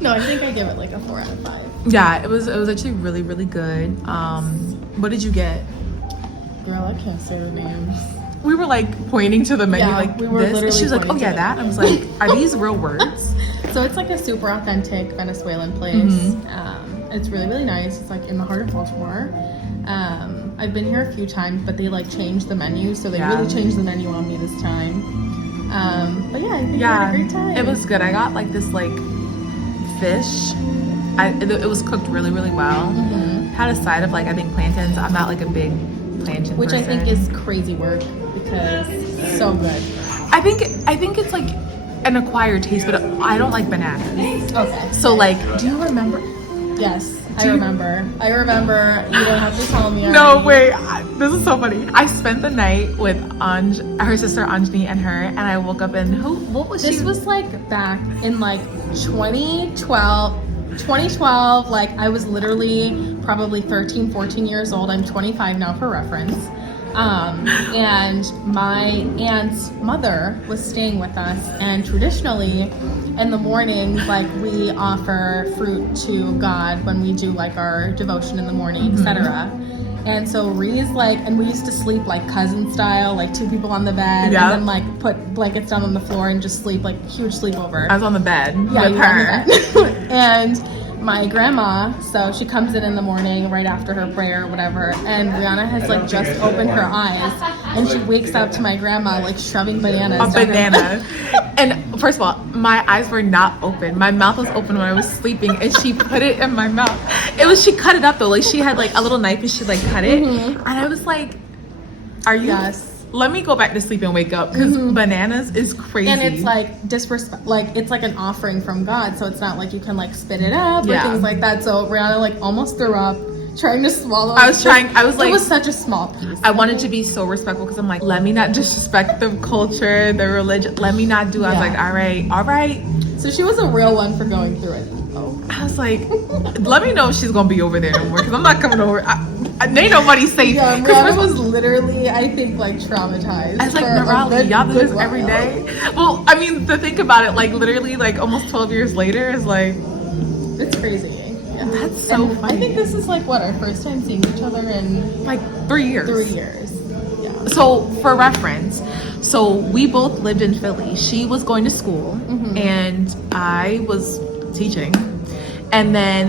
No, I think I give it like a 4 out of 5. Yeah, it was actually really, really good. What did you get? Girl, I can't say the names. We were like pointing to the menu, Yeah, like we were this. literally She was like, oh pointing yeah, to that. the I was like, are these real words? So it's like a super authentic Venezuelan place. It's really, really nice. It's like in the heart of Baltimore. I've been here a few times, but they like changed the menu, so they really changed the menu on me this time. But yeah, I think I had a great time. It was good. I got like this like fish. It was cooked really, really well. Had a side of like, I think plantains. I'm not like a big plantain Which person. I think is crazy work because it's so good. I think it's like an acquired taste, but I don't like bananas. Okay. So like, do you remember? Yes, I remember. You don't have to tell me. No, wait. This is so funny. I spent the night with her sister Anjani and her, and I woke up and what was This was like back in like 2012, like I was literally probably 13, 14 years old. I'm 25 now for reference. And my aunt's mother was staying with us, and traditionally in the morning, like we offer fruit to God when we do like our devotion in the morning, etc. And so Ree's like, and we used to sleep like cousin style, like 2 people on the bed, Yeah. and then like put blankets down on the floor and just sleep, like huge sleepover. I was on the bed Yeah, with you were on her. the bed. And my grandma, so she comes in the morning right after her prayer or whatever, and Rianna has like just opened her eyes, and she wakes up to my grandma like shoving bananas. A down her banana. And first of all, my eyes were not open. My mouth was open when I was sleeping, and she put it in my mouth. She cut it up though. Like she had like a little knife and she like cut it. And I was like, are you? Yes. Let me go back to sleep and wake up because bananas is crazy. And it's like disrespect, like it's like an offering from God, so it's not like you can like spit it up or Yeah. things like that. So Rianna like almost threw up, trying to swallow. I was like, it was such a small piece. I wanted to be so respectful because I'm like, let me not disrespect the culture, the religion. Let me not do. I was Yeah. like, all right. So she was a real one for going through it. Oh. I was like, let me know if she's gonna be over there no more because I'm not coming over. Ain't nobody safe. Yeah, Rianna was literally, I think, like traumatized. I was like, for a Morale, good- y'all do this good every while. day? Well, I mean, to think about it, like literally, like almost 12 years later is like, It's crazy. Yeah. that's so And funny. I think this is like what, our first time seeing each other in like 3 years. 3 years. Yeah. So for reference, so we both lived in Philly. She was going to school and I was teaching. And then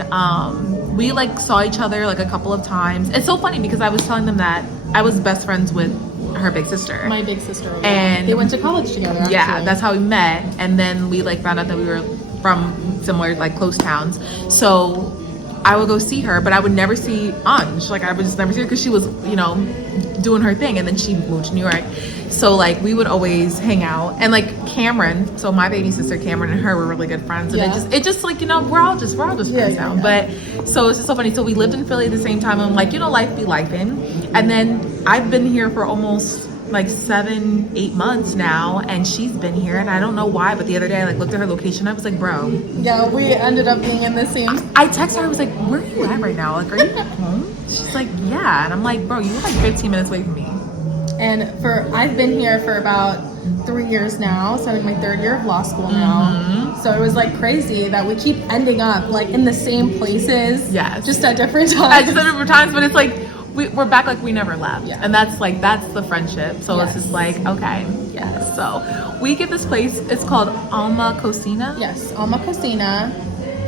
we like saw each other like a couple of times. It's so funny because I was telling them that I was best friends with her big sister. My big sister. And- they went to college together. Actually. Yeah, that's how we met. And then we like found out that we were from similar like close towns. So I would go see her, but I would never see Anj. Like I would just never see her because she was, you know, doing her thing, and then she moved to New York. So like we would always hang out, and like Cameron, so my baby sister Cameron and her were really good friends, and Yeah. it just like, you know, we're all just friends now. But so it's just so funny. So we lived in Philly at the same time, and like, you know, life be lifing. And then I've been here for almost like 7-8 months now, and she's been here, and I don't know why, but the other day I like looked at her location. I was like, bro, Yeah, we ended up being in the same. I texted her, I was like, where are you at right now? Like, are you at home? She's like, yeah. And I'm like, bro, you were like 15 minutes away from me. And I've been here for about 3 years now, so I'm in my 3rd year of law school now. So it was like crazy that we keep ending up like in the same places. Yes. Just at different times. I just said it different times, but it's like we're back like we never left. Yeah. And that's the friendship. So it's just like, okay. Yes. So we give this place, it's called Alma Cocina. Yes, Alma Cocina.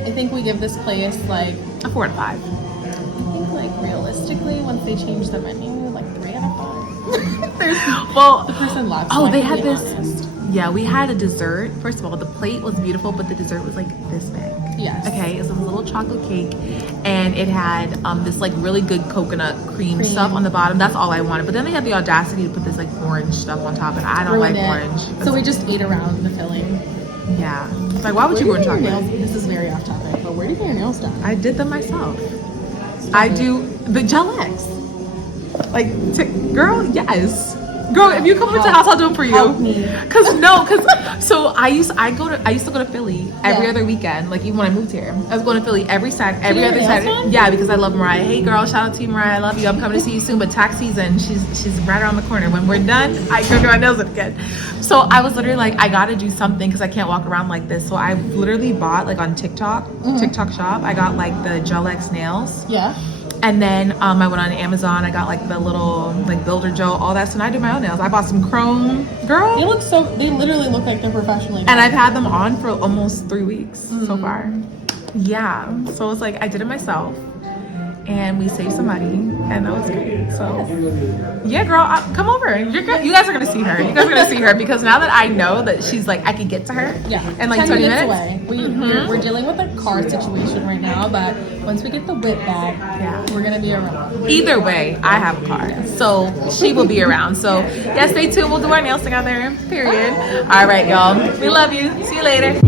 I think we give this place like, A 4 out of 5. I think like realistically, once they change the menu, like 3 out of 5. Well, The person left. oh, so I they can had be this. honest. Yeah, we had a dessert. First of all, the plate was beautiful, but the dessert was like this big. Yes. Okay, it was a little chocolate cake, and it had this like really good coconut cream stuff on the bottom. That's all I wanted. But then they had the audacity to put this like orange stuff on top, and I don't Ruined like it. orange. So we just ate around the filling. Yeah, it's like, why would you Where ruin do you get your chocolate? nails? This is very off topic, but where do you get your nails done? I did them myself. I do the Gel X. Like, girl, yes. Girl, if you come over to the house, I'll do it for you. Help me. So I used to go to Philly every Yeah. other weekend. Like even when I moved here, I was going to Philly every you get other your nails Saturday. done? Yeah, because I love Mariah. Hey girl, shout out to you, Mariah. I love you. I'm coming to see you soon. But tax season, she's right around the corner. When we're done, I go get my nails done again. So I was literally like, I gotta do something because I can't walk around like this. So I literally bought like on TikTok shop. I got like the Gel X nails. Yeah. And then I went on Amazon. I got like the little like builder gel, all that. So now I do my own nails. I bought some chrome, girl. They literally look like they're professionally done. And I've had them on for almost 3 weeks so far. Yeah. So it's like I did it myself, and we saved some money, and that was great. So yeah, girl, come over. You guys are gonna see her. You guys are gonna see her because now that I know that she's like, I could get to her. Yeah. In like 10 20 minutes minutes. away. We're dealing with a car situation right now, but once we get the whip back, we're gonna be around. Either way, I have a car, so she will be around. So yeah, stay tuned. We'll do our nails together. Period. All right, y'all. We love you. See you later.